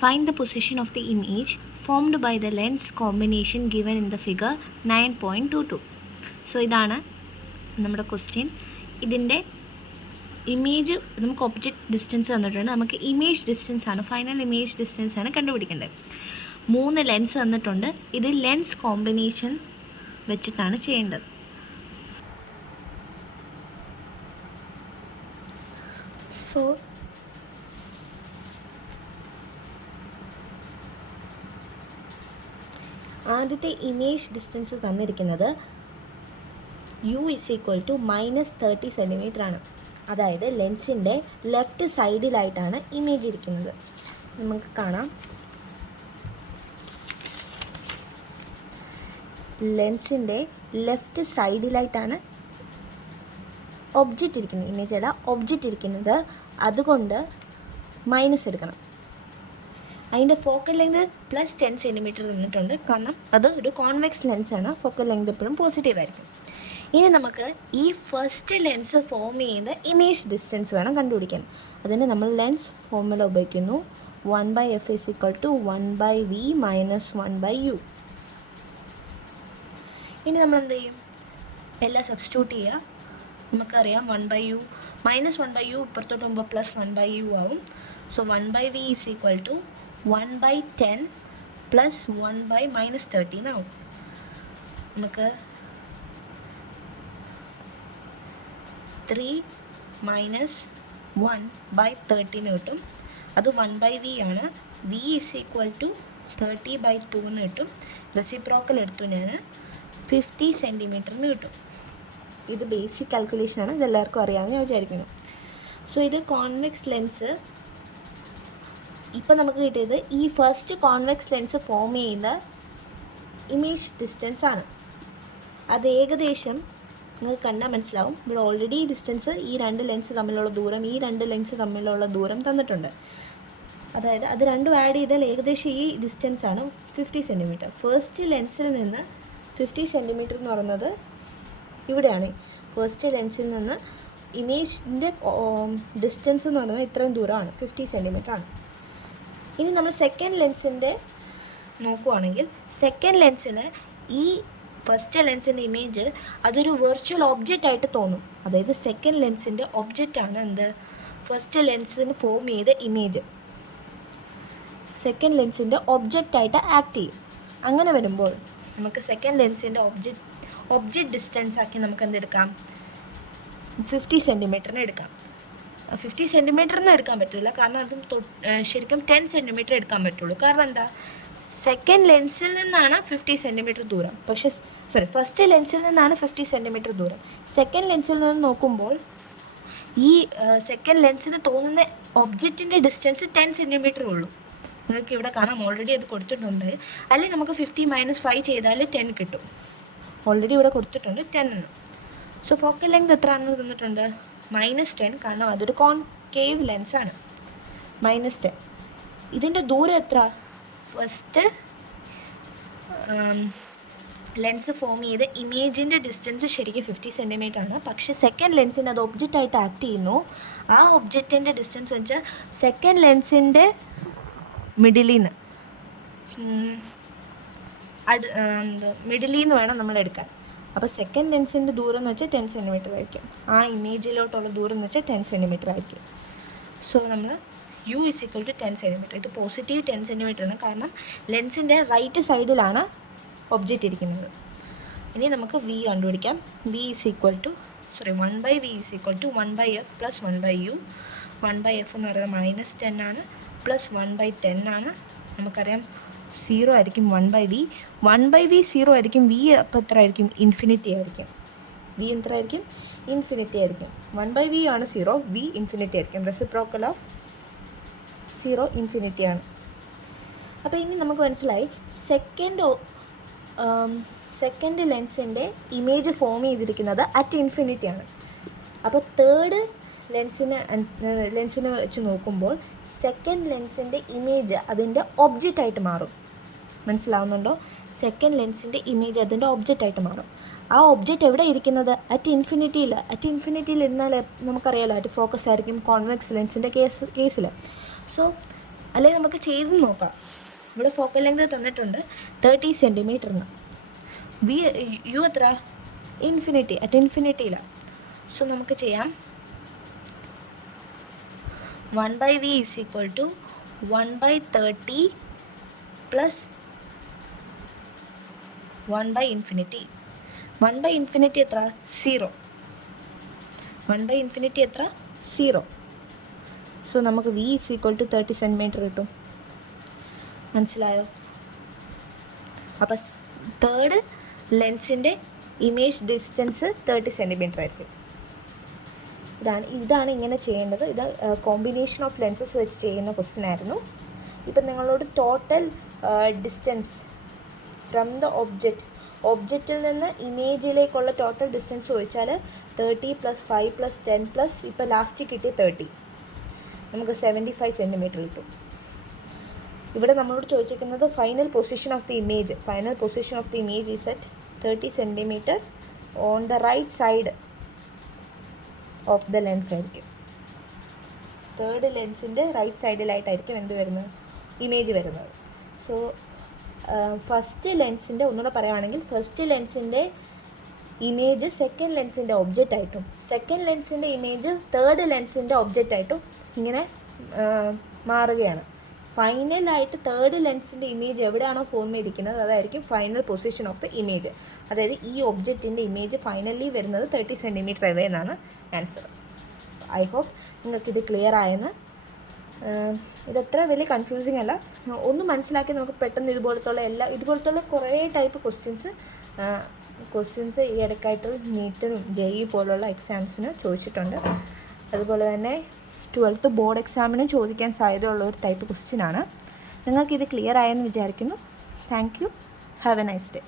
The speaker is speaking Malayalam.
Find the position of the image formed by the lens combination given in the figure 9.22. So ഇതാണ് നമ്മുടെ ക്വസ്റ്റ്യൻ. ഇതിൻ്റെ ഇമേജ് നമുക്ക് ഒബ്ജക്റ്റ് ഡിസ്റ്റൻസ് തന്നിട്ടുണ്ട്. നമുക്ക് ഇമേജ് ഡിസ്റ്റൻസ് ആണ്, ഫൈനൽ ഇമേജ് ഡിസ്റ്റൻസ് ആണ് കണ്ടുപിടിക്കേണ്ടത്. 3 ലെൻസ് തന്നിട്ടുണ്ട്. ഇത് ലെൻസ് കോമ്പിനേഷൻ വെച്ചിട്ടാണ് ചെയ്യേണ്ടത്. സോ ആദ്യത്തെ ഇമേജ് ഡിസ്റ്റൻസ് തന്നിരിക്കുന്നത് u -30 സെൻറ്റിമീറ്റർ ആണ്. അതായത് ലെൻസിൻ്റെ ലെഫ്റ്റ് സൈഡിലായിട്ടാണ് ഇമേജ് ഇരിക്കുന്നത്. നമുക്ക് കാണാം, ലെൻസിൻ്റെ ലെഫ്റ്റ് സൈഡിലായിട്ടാണ് ഒബ്ജക്റ്റ് ഇരിക്കുന്നത്, ഇമേജ് അല്ല ഒബ്ജക്റ്റ് ഇരിക്കുന്നത്. അതുകൊണ്ട് മൈനസ് എടുക്കണം. അതിൻ്റെ ഫോക്കൽ ലെങ്ത് +10 സെൻറ്റിമീറ്റർ തന്നിട്ടുണ്ട്. കാരണം അത് ഒരു കോൺവെക്സ് ലെൻസാണ്. ഫോക്കൽ ലെങ്ത് എപ്പോഴും പോസിറ്റീവ് ആയിരിക്കും. ഇനി നമുക്ക് ഈ ഫസ്റ്റ് ലെൻസ് ഫോം ചെയ്യുന്ന ഇമേജ് ഡിസ്റ്റൻസ് വേണം കണ്ടുപിടിക്കാൻ. അതിന് നമ്മൾ ലെൻസ് ഫോർമുല ഉപയോഗിക്കുന്നു. 1/f = 1/v - 1/u. ഇനി നമ്മൾ എന്ത് ചെയ്യും? എല്ലാം സബ്സ്റ്റിറ്റ്യൂട്ട് ചെയ്യുക. നമുക്കറിയാം 1/u -1/u ഇപ്പുറത്തോട്ട് പോകുമ്പോൾ +1/u ആവും. സോ 1/v = 1/10 + 1/-13 ആവും. നമുക്ക് 3 - 1/13 കിട്ടും. അത് 1/v ആണ്. v = 30/2 എന്ന് കിട്ടും. റെസിപ്രോക്കൽ എടുത്തു ഞാൻ 50 സെൻറ്റിമീറ്ററിന് കിട്ടും. ഇത് ബേസിക് കാൽക്കുലേഷനാണ്, ഇതെല്ലാവർക്കും അറിയാമെന്ന് ഞാൻ വിചാരിക്കുന്നു. സോ ഇത് കോൺവെക്സ് ലെൻസ്. ഇപ്പം നമുക്ക് കിട്ടിയത് ഈ ഫസ്റ്റ് കോൺവെക്സ് ലെൻസ് ഫോം ചെയ്യുന്ന ഇമേജ് ഡിസ്റ്റൻസ് ആണ്. അത് ഏകദേശം നിങ്ങൾക്ക് കണ്ടാൽ മനസ്സിലാവും. ഇവിടെ ഓൾറെഡി ഡിസ്റ്റൻസ്, ഈ 2 ലെൻസ് തമ്മിലുള്ള ദൂരം, ഈ 2 ലെൻസ് തമ്മിലുള്ള ദൂരം തന്നിട്ടുണ്ട്. അതായത് അത് രണ്ടും ആഡ് ചെയ്താൽ ഏകദേശം ഈ ഡിസ്റ്റൻസ് ആണ് 50 സെൻറ്റിമീറ്റർ. ഫസ്റ്റ് ലെൻസിൽ നിന്ന് 50 സെൻറ്റിമീറ്റർ എന്ന് പറയുന്നത് ഇവിടെയാണ്. ഫസ്റ്റ് ലെൻസിൽ നിന്ന് ഇമേജിൻ്റെ ഡിസ്റ്റൻസ് എന്ന് പറയുന്നത് ഇത്രയും ദൂരമാണ്, 50 സെൻറ്റിമീറ്റർ ആണ്. ഇനി നമ്മൾ സെക്കൻഡ് ലെൻസിൻ്റെ നോക്കുവാണെങ്കിൽ, സെക്കൻഡ് ലെൻസിന് ഈ ഫസ്റ്റ് ലെൻസിൻ്റെ ഇമേജ് അതൊരു വെർച്വൽ ഒബ്ജക്റ്റ് ആയിട്ട് തോന്നും. അതായത് സെക്കൻഡ് ലെൻസിൻ്റെ ഒബ്ജക്റ്റാണ് എന്ത്, ഫസ്റ്റ് ലെൻസിന് ഫോം ചെയ്ത ഇമേജ് സെക്കൻഡ് ലെൻസിൻ്റെ ഒബ്ജക്റ്റായിട്ട് ആക്ട് ചെയ്യും. അങ്ങനെ വരുമ്പോൾ നമുക്ക് സെക്കൻഡ് ലെൻസിൻ്റെ ഒബ്ജക്റ്റ് ഡിസ്റ്റൻസ് ആക്കി നമുക്ക് എന്തെടുക്കാം? 50 സെൻറ്റിമീറ്ററിന് എടുക്കാം. 50 സെൻറ്റിമീറ്ററിന് എടുക്കാൻ പറ്റില്ല, കാരണം അതും ശരിക്കും 10 സെൻറ്റിമീറ്റർ എടുക്കാൻ പറ്റുള്ളൂ. കാരണം എന്താ, സെക്കൻഡ് ലെൻസിൽ നിന്നാണ് 50 സെൻറ്റിമീറ്റർ ദൂരം. പക്ഷേ ഫസ്റ്റ് ലെൻസിൽ നിന്നാണ് 50 സെൻറ്റിമീറ്റർ ദൂരം. സെക്കൻഡ് ലെൻസിൽ നിന്ന് നോക്കുമ്പോൾ ഈ സെക്കൻഡ് ലെൻസിന് തോന്നുന്ന ഒബ്ജക്റ്റിൻ്റെ ഡിസ്റ്റൻസ് 10 സെൻറ്റിമീറ്റർ ഉള്ളൂ. നിങ്ങൾക്ക് ഇവിടെ കാണാം, ഓൾറെഡി അത് കൊടുത്തിട്ടുണ്ട്. അല്ലെങ്കിൽ നമുക്ക് 50 - 5 ചെയ്താൽ 10 കിട്ടും. ഓൾറെഡി ഇവിടെ കൊടുത്തിട്ടുണ്ട് 10 എന്ന്. സോ ഫോക്കൽ ലെങ്ത് എത്ര ആണെന്ന് തന്നിട്ടുണ്ട്? -10. കാരണം അതൊരു കോൺകേവ് ലെൻസാണ്. -10. ഇതിൻ്റെ ദൂരം എത്ര? ഫസ്റ്റ് ലെൻസ് ഫോം ചെയ്ത് ഇമേജിൻ്റെ ഡിസ്റ്റൻസ് ശരിക്കും 50 സെൻറ്റിമീറ്റർ ആണ്. പക്ഷേ സെക്കൻഡ് ലെൻസിന് അത് ഒബ്ജക്റ്റായിട്ട് ആക്ട് ചെയ്യുന്നു. ആ ഒബ്ജക്റ്റിൻ്റെ ഡിസ്റ്റൻസ് വെച്ചാൽ സെക്കൻഡ് ലെൻസിൻ്റെ മിഡിലിൽ നിന്ന് വേണം നമ്മൾ എടുക്കാൻ. അപ്പോൾ സെക്കൻഡ് ലെൻസിൻ്റെ ദൂരം എന്ന് വെച്ചാൽ 10 സെൻറ്റിമീറ്റർ ആയിരിക്കും. ആ ഇമേജിലോട്ടുള്ള ദൂരം എന്ന് വെച്ചാൽ 10 സെൻറ്റിമീറ്റർ ആയിരിക്കും. സോ നമ്മൾ u = 10 സെൻറ്റിമീറ്റർ. ഇത് പോസിറ്റീവ് 10 സെൻറ്റിമീറ്റർ ആണ്, കാരണം ലെൻസിൻ്റെ റൈറ്റ് സൈഡിലാണ് ഒബ്ജക്റ്റ് ഇരിക്കുന്നത്. ഇനി നമുക്ക് v കണ്ടുപിടിക്കാം. 1/v = 1/f + 1/u. 1/f എന്ന് പറയുന്നത് -10 ആണ്, +1/10 ആണ്. നമുക്കറിയാം 0 ആയിരിക്കും 1/v. 1/v 0 ആയിരിക്കും. v അപ്പോൾ എത്ര ആയിരിക്കും? ഇൻഫിനിറ്റി ആയിരിക്കും. v എത്ര ആയിരിക്കും? ഇൻഫിനിറ്റി ആയിരിക്കും. 1/v ആണ് 0, v ഇൻഫിനിറ്റി ആയിരിക്കും. റെസിപ്രോക്കൽ ഓഫ് 0 ഇൻഫിനിറ്റി ആണ്. അപ്പോൾ ഇനി നമുക്ക് മനസ്സിലായി സെക്കൻഡ് ലെൻസിൻ്റെ ഇമേജ് ഫോം ചെയ്തിരിക്കുന്നത് അറ്റ് ഇൻഫിനിറ്റി ആണ്. അപ്പോൾ തേർഡ് ലെൻസിനെ വെച്ച് നോക്കുമ്പോൾ സെക്കൻഡ് ലെൻസിൻ്റെ ഇമേജ് അതിൻ്റെ ഒബ്ജക്റ്റായിട്ട് മാറും. മനസ്സിലാവുന്നുണ്ടോ? സെക്കൻഡ് ലെൻസിൻ്റെ ഇമേജ് അതിൻ്റെ ഒബ്ജക്റ്റായിട്ട് മാറും. ആ ഒബ്ജക്റ്റ് എവിടെ ഇരിക്കുന്നത്? അറ്റ് ഇൻഫിനിറ്റിയിൽ ഇരുന്നാൽ നമുക്കറിയാലോ അറ്റ് ഫോക്കസ് ആയിരിക്കും കോൺവെക്സ് ലെൻസിൻ്റെ കേസിൽ. സോ അല്ലെങ്കിൽ നമുക്ക് ചെയ്ത് നോക്കാം. ഇവിടെ ഫോക്കൽ ലെങ്ത് തന്നിട്ടുണ്ട് 30 സെൻറ്റിമീറ്ററിന്. യു എത്ര? ഇൻഫിനിറ്റി, അറ്റ് ഇൻഫിനിറ്റിയിലാണ്. സോ നമുക്ക് ചെയ്യാം 1/v is equal to 1/30 plus 1/infinity. 1/infinity എത്ര? 0. 1/infinity എത്ര? 0. സോ നമുക്ക് v is equal to 30 centimetre കിട്ടും. മനസ്സിലായോ? അപ്പോൾ തേർഡ് ലെൻസിൻ്റെ ഇമേജ് ഡിസ്റ്റൻസ് 30 സെൻറ്റിമീറ്റർ ആയിരിക്കും. ഇതാണ് ഇങ്ങനെ ചെയ്യേണ്ടത്. ഇത് കോമ്പിനേഷൻ ഓഫ് ലെൻസസ് വെച്ച് ചെയ്യുന്ന ക്വസ്റ്റ്യൻ ആയിരുന്നു. ഇപ്പം നിങ്ങളോട് ടോട്ടൽ ഡിസ്റ്റൻസ് ഫ്രം ദ ഒബ്ജക്റ്റിൽ നിന്ന് ഇമേജിലേക്കുള്ള ടോട്ടൽ ഡിസ്റ്റൻസ് ചോദിച്ചാൽ 30 + 5 + 10 + ഇപ്പോൾ ലാസ്റ്റ് കിട്ടി 30, നമുക്ക് 75 സെൻറ്റിമീറ്റർ കിട്ടും. ഇവിടെ നമ്മളോട് ചോദിച്ചിരിക്കുന്നത് final position of the image. Final position of the image is at 30 centimetre on the right side of the lens ആയിരിക്കും. തേർഡ് ലെൻസിൻ്റെ റൈറ്റ് സൈഡിലായിട്ടായിരിക്കും എന്ത് വരുന്നത്? ഇമേജ് വരുന്നത്. സോ ഫസ്റ്റ് ലെൻസിൻ്റെ ഒന്നുകൂടെ പറയുകയാണെങ്കിൽ ഫസ്റ്റ് ലെൻസിൻ്റെ ഇമേജ് സെക്കൻഡ് ലെൻസിൻ്റെ ഒബ്ജക്റ്റായിട്ടും സെക്കൻഡ് ലെൻസിൻ്റെ ഇമേജ് തേർഡ് ലെൻസിൻ്റെ ഒബ്ജക്റ്റായിട്ടും ഇങ്ങനെ മാറുകയാണ്. ഫൈനലായിട്ട് തേർഡ് ലെൻസിൻ്റെ ഇമേജ് എവിടെയാണോ ഫോം ചെയ്തിരിക്കുന്നത് അതായിരിക്കും final position of the image. അതായത് ഈ ഒബ്ജക്റ്റിൻ്റെ ഇമേജ് ഫൈനലി വരുന്നത് 30 സെൻറ്റിമീറ്റർ അവേ എന്നാണ് ആൻസർ. ഐ ഹോപ്പ് നിങ്ങൾക്കിത് ക്ലിയർ ആയെന്ന്. ഇതത്ര വലിയ കൺഫ്യൂസിങ് അല്ല. ഒന്ന് മനസ്സിലാക്കി നമുക്ക് പെട്ടെന്ന് ഇതുപോലത്തുള്ള കുറേ ടൈപ്പ് ക്വസ്റ്റ്യൻസ് ഈ ഇടയ്ക്കായിട്ട് നീറ്റിനും JEE പോലുള്ള എക്സാംസിന് ചോദിച്ചിട്ടുണ്ട്. അതുപോലെ തന്നെ 12th ബോർഡ് എക്സാമിന് ചോദിക്കാൻ സാധ്യതയുള്ള ഒരു ടൈപ്പ് ക്വസ്റ്റ്യൻ ആണ്. നിങ്ങൾക്കിത് ക്ലിയർ ആയെന്ന് വിചാരിക്കുന്നു. Thank you. Have A nice day.